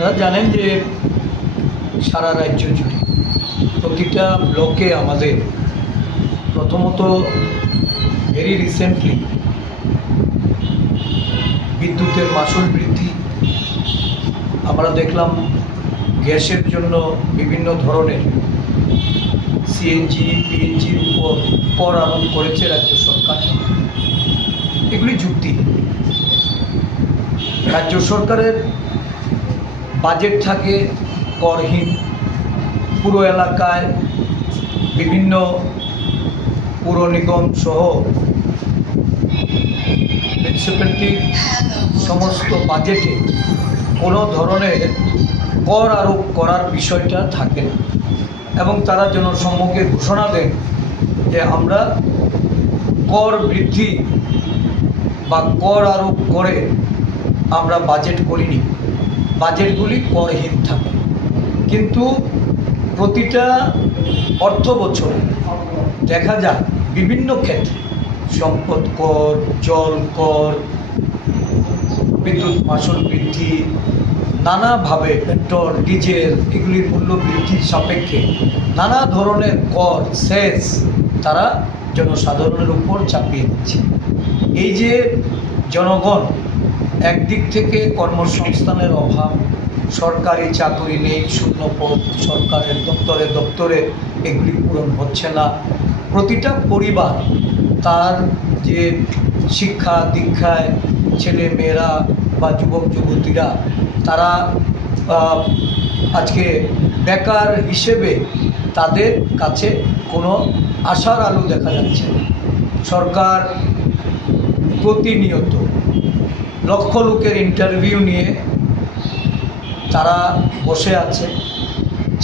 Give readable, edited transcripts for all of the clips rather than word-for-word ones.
আপনারা জানেন যে সারা রাজ্য জুড়ে প্রতিটা ব্লকে আমাদের প্রথমত ভেরি রিসেন্টলি বিদ্যুতের মাশুল বৃদ্ধি, আমরা দেখলাম গ্যাসের জন্য বিভিন্ন ধরনের সিএনজি পিএনজির উপর কর আরোপ করেছে রাজ্য সরকার। এগুলি যুক্তি। রাজ্য সরকারের বাজেট থাকে করহীন, পুরো এলাকায় বিভিন্ন পুর নিগম সহ মিউনিসিপ্যালিটির সমস্ত বাজেটে কোনো ধরনের কর আরোপ করার বিষয়টা থাকে না এবং তারা জনসম্মুখে ঘোষণা দেন যে আমরা কর বৃদ্ধি বা কর আরোপ করে আমরা বাজেট করিনি, বাজেটগুলি করহীন থাকে। কিন্তু প্রতিটা অর্থ বছর দেখা যায় বিভিন্ন ক্ষেত্রে সম্পদ কর, জল কর, বিদ্যুৎ মাশুল বৃদ্ধি, নানাভাবে পেট্রোল ডিজেল এগুলির মূল্য বৃদ্ধির সাপেক্ষে নানা ধরনের কর সেস তারা জনসাধারণের উপর চাপিয়ে দিচ্ছে। এই যে জনগণ একদিক থেকে কর্মসংস্থানের অভাব, সরকারি চাকরি নেই, শূন্যপদ সরকারের দপ্তরে দপ্তরে এগুলি পূরণ হচ্ছে না, প্রতিটা পরিবার তার যে শিক্ষা দীক্ষায় ছেলে মেয়েরা বা যুবক যুবতীরা তারা আজকে বেকার হিসেবে তাদের কাছে কোনো আশার আলো দেখা যাচ্ছে না। সরকার প্রতিনিয়ত লক্ষ লোকের ইন্টারভিউ নিয়ে তারা বসে আছে।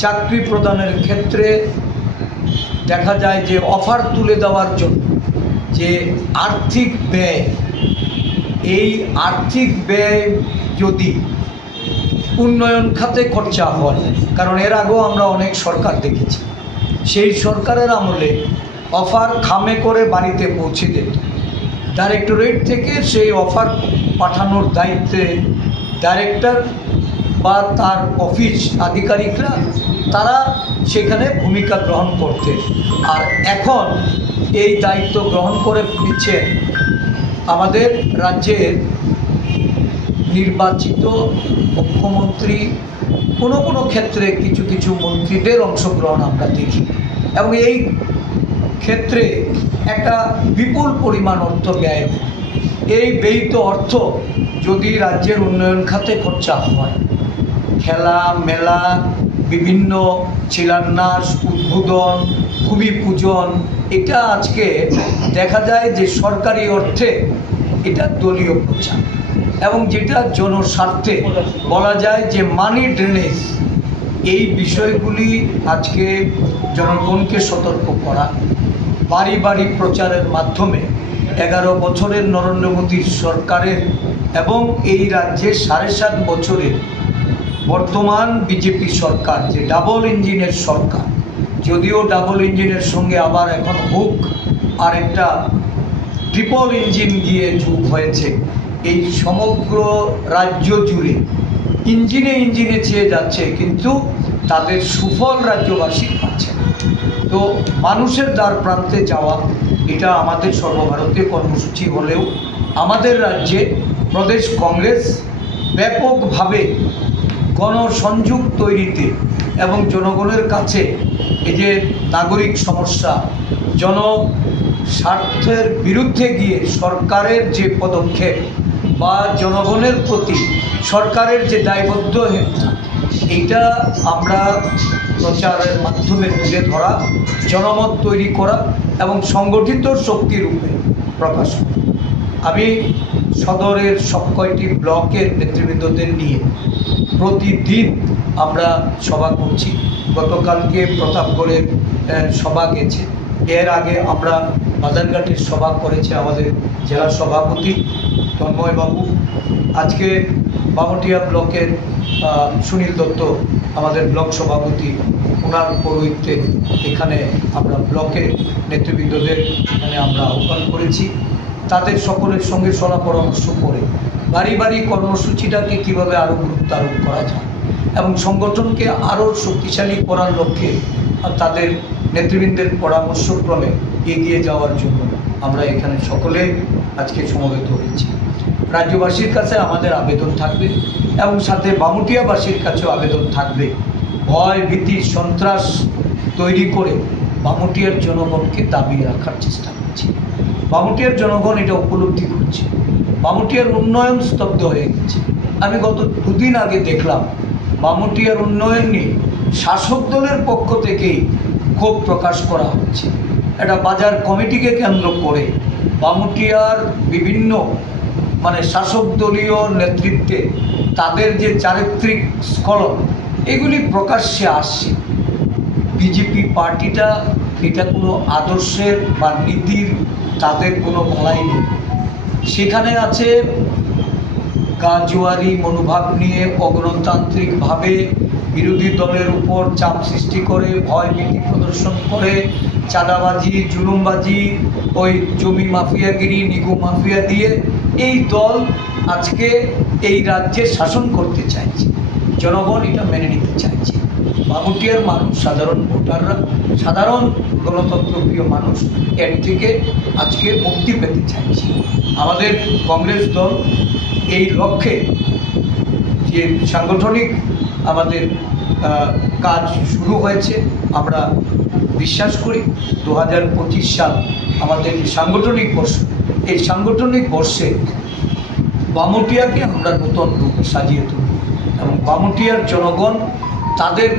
চাকরি প্রদানের ক্ষেত্রে দেখা যায় যে অফার তুলে দেওয়ার জন্য যে আর্থিক ব্যয়, এই আর্থিক ব্যয় যদি উন্নয়ন খাতে খরচা হয়, কারণ এর আগেও আমরা অনেক সরকার দেখেছি, সেই সরকারের আমলে অফার খামে করে বাড়িতে পৌঁছে দিত, ডাইরেক্টরেট থেকে সেই অফার পাঠানোর দায়িত্বে ডাইরেক্টর বা তার অফিস আধিকারিকরা তারা সেখানে ভূমিকা গ্রহণ করতেন। আর এখন এই দায়িত্ব গ্রহণ করে নিচ্ছেন আমাদের রাজ্যের নির্বাচিত মুখ্যমন্ত্রী, কোনো ক্ষেত্রে কিছু কিছু মন্ত্রীদের অংশগ্রহণ আমরা দেখি এবং এই ক্ষেত্রে একটা বিপুল পরিমাণ অর্থ ব্যয় হয়। এই ব্যয়িত অর্থ যদি রাজ্যের উন্নয়ন খাতে খরচা হয়, খেলা মেলা, বিভিন্ন শিলান্যাস, উদ্বোধন, ভূমি পূজন, এটা আজকে দেখা যায় যে সরকারি অর্থে এটা দলীয় প্রচার এবং যেটা জনস্বার্থে বলা যায় যে মানি ড্রেনেজ, এই বিষয়গুলি আজকে জনগণকে সতর্ক করা, বাড়ি বাড়ি প্রচারের মাধ্যমে 11 বছরের নরেন্দ্র মোদীর সরকারের এবং এই রাজ্যে 7.5 বছরের বর্তমান বিজেপি সরকার যে ডাবল ইঞ্জিনের সরকার, যদিও ডাবল ইঞ্জিনের সঙ্গে আবার এখন হুক আর একটা ট্রিপল ইঞ্জিন গিয়ে যোগ হয়েছে, এই সমগ্র রাজ্য জুড়ে ইঞ্জিনে ইঞ্জিনে চেয়ে যাচ্ছে, কিন্তু তাদের সুফল রাজ্যবাসী পাচ্ছে না। তো মানুষের দ্বার প্রান্তে যাওয়া এটা আমাদের সর্বভারতীয় কর্মসূচি হলেও আমাদের রাজ্যে প্রদেশ কংগ্রেস ব্যাপকভাবে গণসংযোগ তৈরিতে এবং জনগণের কাছে এই যে নাগরিক সমস্যা, জনস্বার্থের বিরুদ্ধে গিয়ে সরকারের যে পদক্ষেপ বা জনগণের প্রতি সরকারের যে দায়বদ্ধতা, এইটা আমরা প্রচারের মাধ্যমে তুলে ধরা, জনমত তৈরি করা এবং সংগঠিত শক্তিরূপে প্রকাশ করা। আমি সদরের সব কয়টি ব্লকের নেতৃবৃন্দদের নিয়ে প্রতিদিন আমরা সভা করছি। গতকালকে প্রতাপগড়ের সভা গেছে, এর আগে আমরা বাদারঘাটের সভা করেছে আমাদের জেলা সভাপতি তন্ময়বাবু, আজকে বামটিয়া ব্লকের সুনীল দত্ত আমাদের ব্লক সভাপতি, ওনার পৌরোহিত্যে এখানে আমরা ব্লকের নেতৃবৃন্দদের এখানে আমরা আহ্বান করেছি। তাদের সকলের সঙ্গে সলা পরামর্শ করে বাড়ি বাড়ি কর্মসূচিটাকে কীভাবে আরও গুরুত্ব আরোপ করা যায় এবং সংগঠনকে আরও শক্তিশালী করার লক্ষ্যে তাদের নেতৃবৃন্দের পরামর্শক্রমে এগিয়ে যাওয়ার জন্য আমরা এখানে সকলে আজকে সমবেত হয়েছি। রাজ্যবাসীর কাছে আমাদের আবেদন থাকবে এবং সাথে বামুটিয়াবাসীর কাছেও আবেদন থাকবে, ভয় ভীতি সন্ত্রাস তৈরি করে বামুটিয়ার জনগণকে দাবিয়ে রাখার চেষ্টা করছে। বামুটিয়ার জনগণ এটা উপলব্ধি করছে। বামুটিয়ার উন্নয়ন স্তব্ধ হয়ে গেছে। আমি গত দুদিন আগে দেখলাম বামুটিয়ার উন্নয়ন নিয়ে শাসক দলের পক্ষ থেকেই ক্ষোভ প্রকাশ করা হচ্ছে। একটা বাজার কমিটিকে কেন্দ্র করে বামুটিয়ার বিভিন্ন শাসক দলীয় নেতৃত্বে তাদের যে চারিত্রিক স্খলন এগুলি প্রকাশ্যে আসছে। বিজেপি পার্টিটা এটা কোনো আদর্শের বা নীতির তাদের কোনো বলাই নেই। সেখানে আছে গাজুয়ারি মনোভাব নিয়ে অগণতান্ত্রিকভাবে বিরোধী দলের উপর চাপ সৃষ্টি করে, ভয় ভীতি প্রদর্শন করে, চাঁদাবাজি জুলুমবাজি, ওই জমি মাফিয়াগিরি নিগু মাফিয়া দিয়ে এই দল আজকে এই রাজ্যে শাসন করতে চাইছে। জনগণ এটা মেনে নিতে চাইছে। বামুটিয়ার মানুষ, সাধারণ ভোটাররা, সাধারণ গণতন্ত্রপ্রিয় মানুষ এর থেকে আজকে মুক্তি পেতে চাইছে। আমাদের কংগ্রেস দল এই লক্ষ্যে যে সাংগঠনিক আমাদের কাজ শুরু হয়েছে, আমরা বিশ্বাস করি 2025 সাল আমাদের সাংগঠনিক বর্ষ। এই সাংগঠনিক বর্ষে বামুটিয়াকে আমরা নতুন রূপে সাজিয়ে তুলব এবং বামুটিয়ার জনগণ তাদের